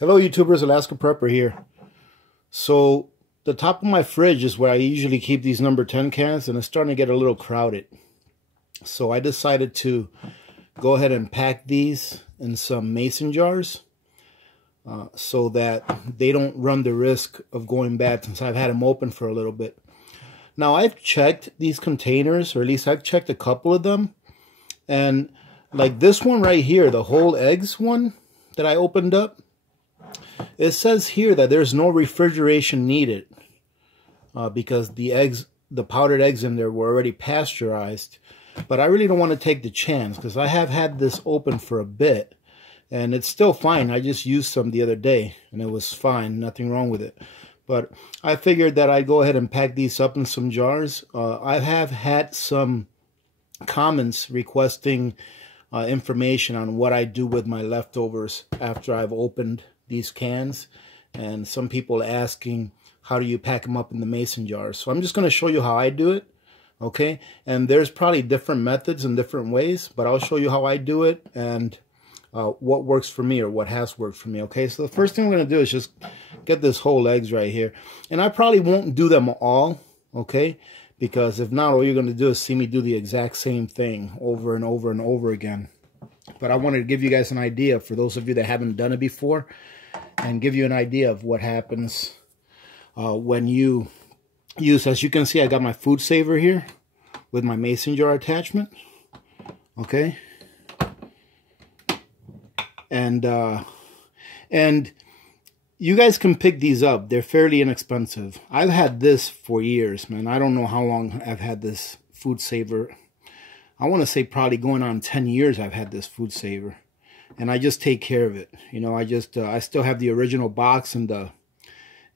Hello YouTubers, Alaska Prepper here. So the top of my fridge is where I usually keep these number 10 cans, and it's starting to get a little crowded. So I decided to go ahead and pack these in some mason jars so that they don't run the risk of going bad, since I've had them open for a little bit. Now I've checked these containers, or at least I've checked a couple of them, and like this one right here, the whole eggs one that I opened up, it says here that there's no refrigeration needed because the powdered eggs in there were already pasteurized. But I really don't want to take the chance, because I have had this open for a bit and it's still fine. I just used some the other day and it was fine, nothing wrong with it. But I figured that I'd go ahead and pack these up in some jars. I have had some comments requesting information on what I do with my leftovers after I've opened these cans, and some people asking how do you pack them up in the mason jars. So I'm just going to show you how I do it, okay? And there's probably different methods and different ways, but I'll show you how I do it and what works for me, or what has worked for me, okay? So the first thing we're going to do is just get this whole eggs right here, and I probably won't do them all, okay? Because if not, all you're going to do is see me do the exact same thing over and over and over again. But I wanted to give you guys an idea, for those of you that haven't done it before, and give you an idea of what happens when you use, as you can see, I got my food saver here with my mason jar attachment, okay? And you guys can pick these up. They're fairly inexpensive. I've had this for years, man. I don't know how long I've had this food saver. I want to say probably going on 10 years I've had this food saver. And I just take care of it. You know, I still have the original box and the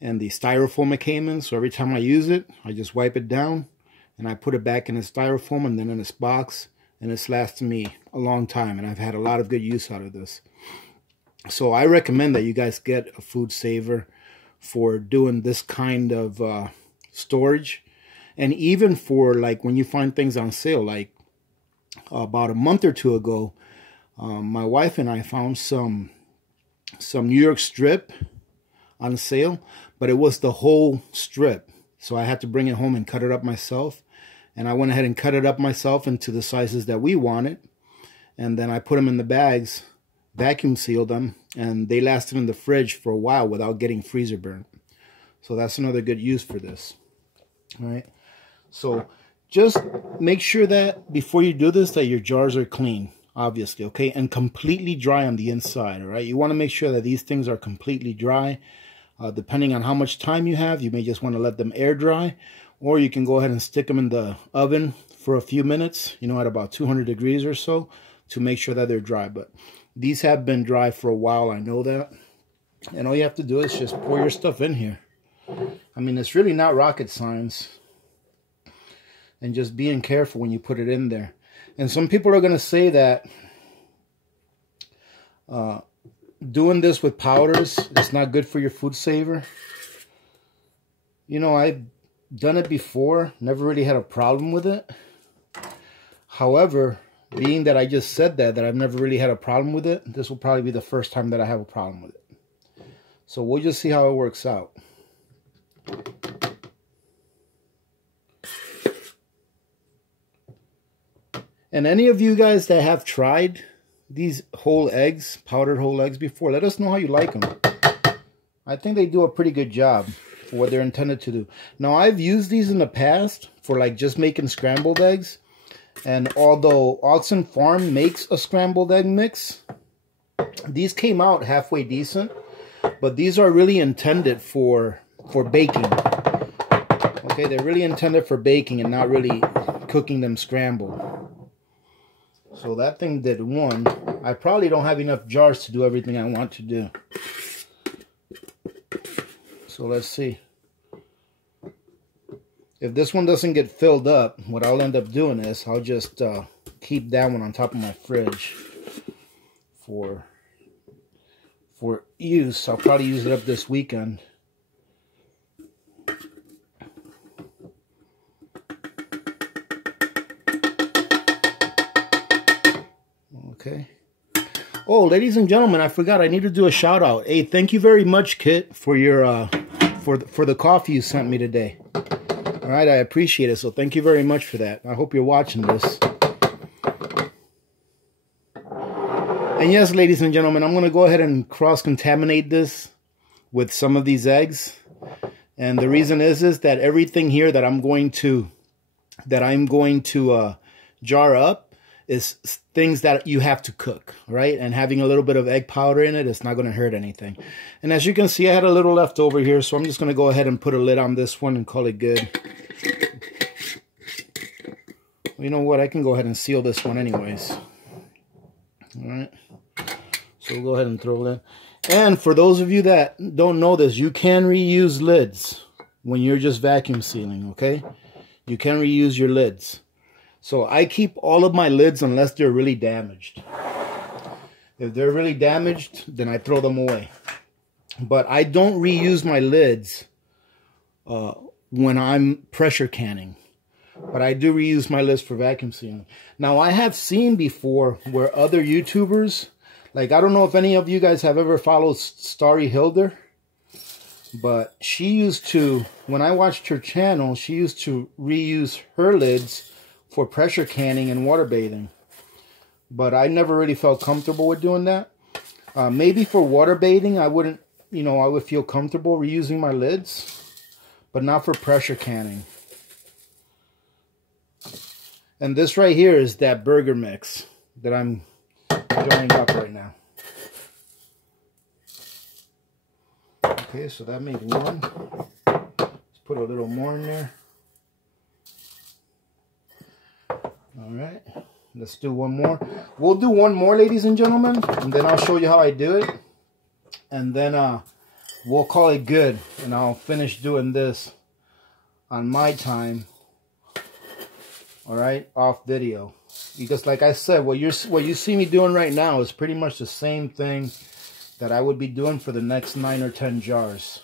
styrofoam it came in. So every time I use it, I just wipe it down and I put it back in the styrofoam and then in this box. And it's lasted me a long time, and I've had a lot of good use out of this. So I recommend that you guys get a food saver for doing this kind of storage. And even for like when you find things on sale, like about a month or two ago, my wife and I found some New York strip on sale, but it was the whole strip. So I had to bring it home and cut it up myself. And I went ahead and cut it up myself into the sizes that we wanted. And then I put them in the bags, vacuum sealed them, and they lasted in the fridge for a while without getting freezer burnt. So that's another good use for this. All right. So just make sure that before you do this, that your jars are clean, obviously, okay? And completely dry on the inside, all right? You want to make sure that these things are completely dry. Depending on how much time you have, you may just want to let them air dry, or you can go ahead and stick them in the oven for a few minutes, you know, at about 200 degrees or so, to make sure that they're dry. But these have been dry for a while, I know that. And all you have to do is just pour your stuff in here. I mean, it's really not rocket science. And just being careful when you put it in there. And some people are going to say that doing this with powders is not good for your food saver. You know, I've done it before, never really had a problem with it. However, being that I just said that I've never really had a problem with it, this will probably be the first time that I have a problem with it. So we'll just see how it works out. And any of you guys that have tried these whole eggs, powdered whole eggs before, let us know how you like them. I think they do a pretty good job for what they're intended to do. Now, I've used these in the past for like just making scrambled eggs. And although Augason Farm makes a scrambled egg mix, these came out halfway decent. But these are really intended for baking. Okay, they're really intended for baking and not really cooking them scrambled. So that thing did one. I probably don't have enough jars to do everything I want to do. So let's see. If this one doesn't get filled up, what I'll end up doing is I'll just keep that one on top of my fridge for use. I'll probably use it up this weekend. Okay. Oh, ladies and gentlemen, I forgot. I need to do a shout out. Hey, thank you very much, Kit, for your for the coffee you sent me today. All right, I appreciate it. So thank you very much for that. I hope you're watching this. And yes, ladies and gentlemen, I'm going to go ahead and cross-contaminate this with some of these eggs. And the reason is that everything here that I'm going to jar up is things that you have to cook, right? And having a little bit of egg powder in it, it's not going to hurt anything. And as you can see, I had a little left over here, so I'm just going to go ahead and put a lid on this one and call it good. You know what? I can go ahead and seal this one anyways. All right. So we'll go ahead and throw it in. And for those of you that don't know this, you can reuse lids when you're just vacuum sealing, okay? You can reuse your lids. So I keep all of my lids unless they're really damaged. If they're really damaged, then I throw them away. But I don't reuse my lids when I'm pressure canning. But I do reuse my lids for vacuum sealing. Now, I have seen before where other YouTubers, like, I don't know if any of you guys have ever followed Starry Hilder, but she used to, when I watched her channel, she used to reuse her lids for pressure canning and water bathing. But I never really felt comfortable with doing that. Maybe for water bathing, I wouldn't, you know, I would feel comfortable reusing my lids, but not for pressure canning. And this right here is that burger mix that I'm joining up right now. Okay, so that made one. Let's put a little more in there. All right, let's do one more. We'll do one more, ladies and gentlemen, and then I'll show you how I do it. And then we'll call it good, and I'll finish doing this on my time. All right, off video, because like I said, what you see me doing right now is pretty much the same thing that I would be doing for the next 9 or 10 jars.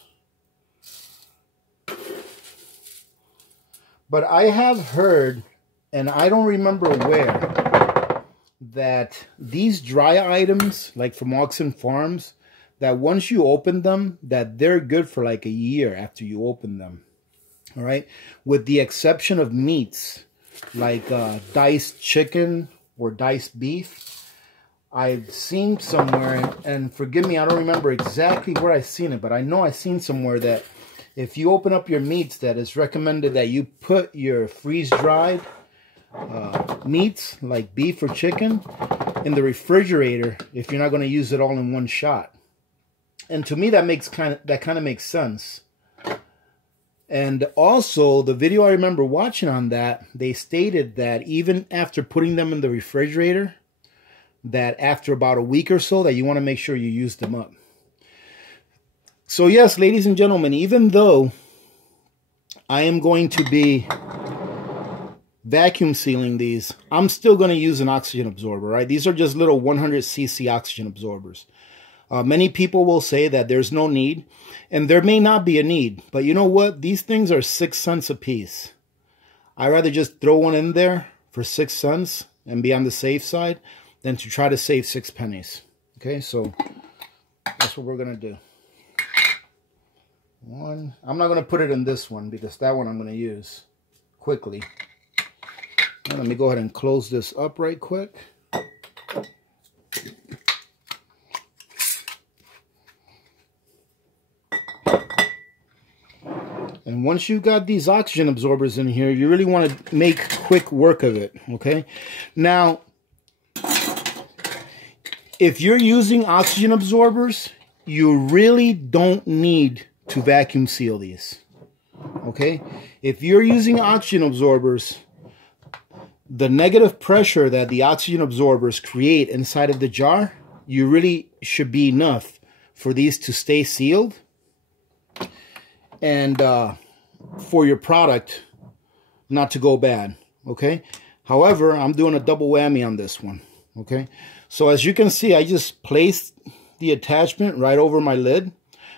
But I have heard, and I don't remember where, that these dry items, like from Augason Farms, that once you open them, that they're good for like a year after you open them. All right, with the exception of meats like diced chicken or diced beef. I've seen somewhere, and forgive me, I don't remember exactly where I've seen it, but I know I've seen somewhere that if you open up your meats, that it's recommended that you put your freeze-dried meats like beef or chicken in the refrigerator if you're not going to use it all in one shot. And to me, that kind of makes sense. And also, the video I remember watching on that, they stated that even after putting them in the refrigerator, that after about a week or so, that you want to make sure you use them up. So yes, ladies and gentlemen, even though I am going to be vacuum sealing these, I'm still going to use an oxygen absorber, right? These are just little 100cc oxygen absorbers. Many people will say that there's no need, and there may not be a need, but you know what? These things are 6 cents a piece. I'd rather just throw one in there for 6 cents and be on the safe side than to try to save 6 pennies. Okay, so that's what we're going to do. One. I'm not going to put it in this one because that one I'm going to use quickly. And let me go ahead and close this up right quick. And once you've got these oxygen absorbers in here, you really want to make quick work of it, okay? Now, if you're using oxygen absorbers, you really don't need to vacuum seal these, okay? If you're using oxygen absorbers, the negative pressure that the oxygen absorbers create inside of the jar, you really should be enough for these to stay sealed and for your product not to go bad, okay? However, I'm doing a double whammy on this one, okay? So as you can see, I just placed the attachment right over my lid.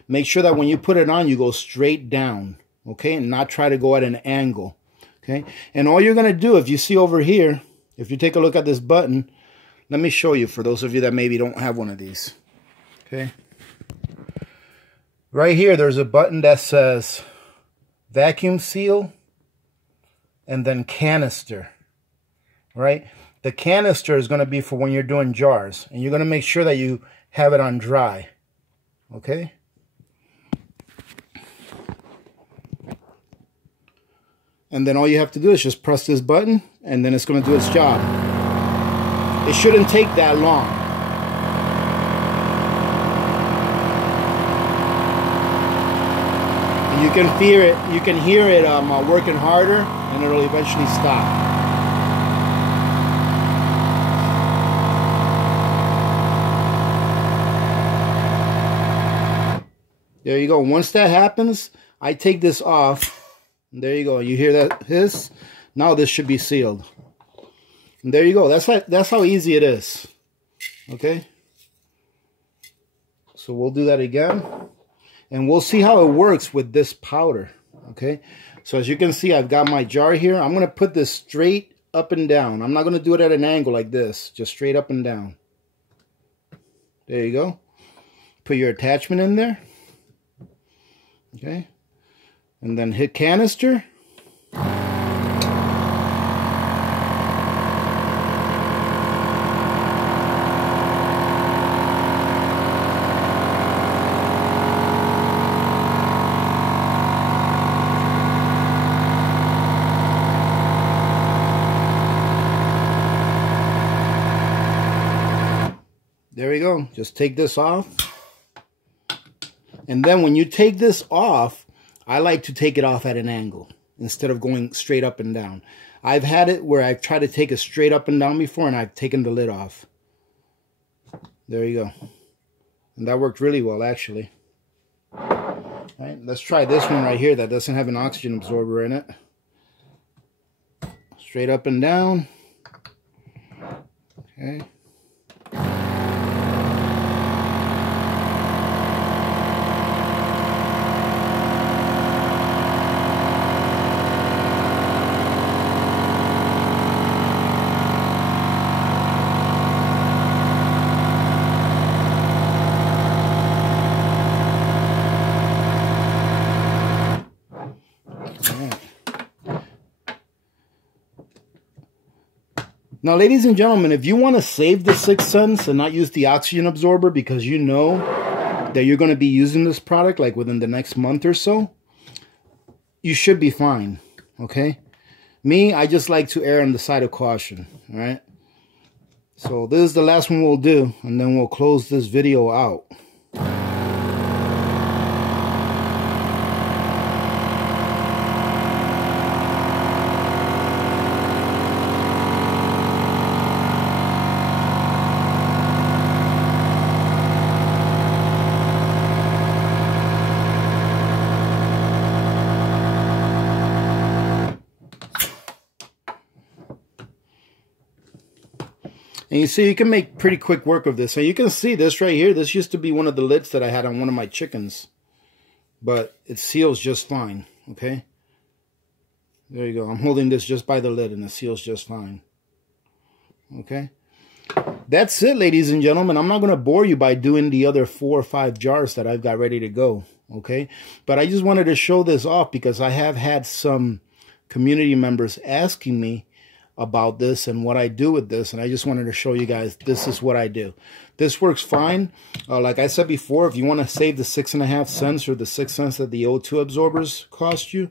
Make sure that when you put it on, you go straight down, okay? And not try to go at an angle, okay? And all you're going to do, if you see over here, if you take a look at this button, Let me show you for those of you that maybe don't have one of these. Okay. Right here, there's a button that says vacuum seal and then canister, right? The canister is going to be for when you're doing jars, and you're going to make sure that you have it on dry, okay? And then all you have to do is just press this button, and then it's going to do its job. It shouldn't take that long. And you can hear it working harder, and it'll eventually stop. There you go. Once that happens, I take this off. There you go. You hear that hiss? Now this should be sealed. And there you go. That's how easy it is. Okay? So we'll do that again. And we'll see how it works with this powder. Okay? So as you can see, I've got my jar here. I'm going to put this straight up and down. I'm not going to do it at an angle like this. Just straight up and down. There you go. Put your attachment in there. Okay, and then hit canister. There we go. Just take this off. And then when you take this off, I like to take it off at an angle instead of going straight up and down. I've had it where I've tried to take it straight up and down before, and I've taken the lid off. There you go. And that worked really well, actually. All right, let's try this one right here that doesn't have an oxygen absorber in it. Straight up and down. Okay. Now, ladies and gentlemen, if you want to save the 6th Sense and not use the oxygen absorber because you know that you're going to be using this product like within the next month or so, you should be fine, okay? Me, I just like to err on the side of caution, all right? So this is the last one we'll do, and then we'll close this video out. And you see, you can make pretty quick work of this. And you can see this right here. This used to be one of the lids that I had on one of my chickens. But it seals just fine, okay? There you go. I'm holding this just by the lid, and it seals just fine. Okay? That's it, ladies and gentlemen. I'm not going to bore you by doing the other 4 or 5 jars that I've got ready to go, okay? But I just wanted to show this off because I have had some community members asking me about this and what I do with this, and I just wanted to show you guys this is what I do. This works fine. Like I said before, if you want to save the 6.5 cents or the 6 cents that the O2 absorbers cost you,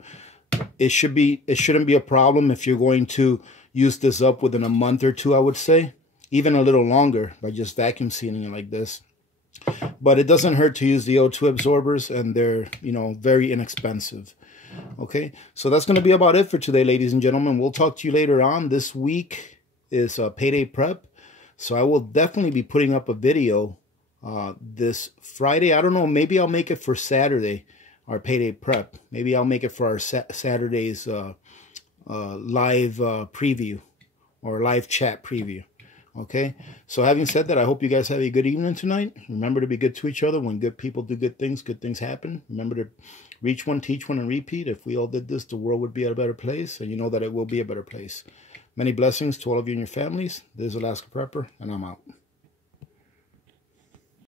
it shouldn't be a problem if you're going to use this up within a month or 2, I would say, even a little longer by just vacuum sealing it like this. But it doesn't hurt to use the O2 absorbers, and they're, you know, very inexpensive. Okay, so that's going to be about it for today, ladies and gentlemen. We'll talk to you later on. This week is payday prep, so I will definitely be putting up a video this Friday. I don't know, maybe I'll make it for Saturday, our payday prep. Maybe I'll make it for our Saturday's live preview or live chat preview. Okay, so having said that, I hope you guys have a good evening tonight. Remember to be good to each other. When good people do good things happen. Remember to reach one, teach one, and repeat. If we all did this, the world would be a better place, and you know that it will be a better place. Many blessings to all of you and your families. This is Alaska Prepper, and I'm out.